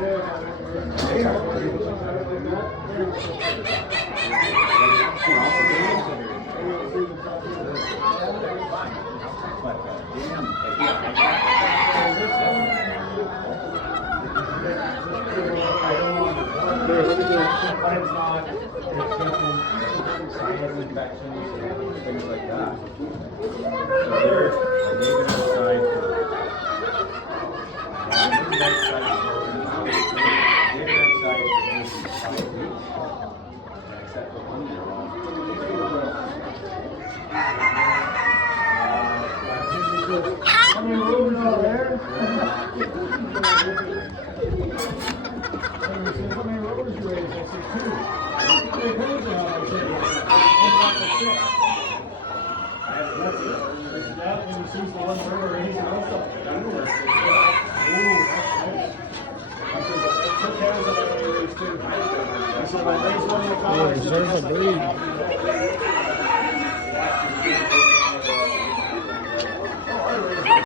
But it's not sinus infections and things like that. So they're negative side negative side for 5 weeks. Except for 1 year old. How many rooms are there? How many rows you raised? I said 2. They heard you, I said. That's it. I said that, and he sees the one bird raised and all stuff. Ooh, that's nice. I said, I took cows that I only raised 2. I said, I raised one in the car. Reserve a breed.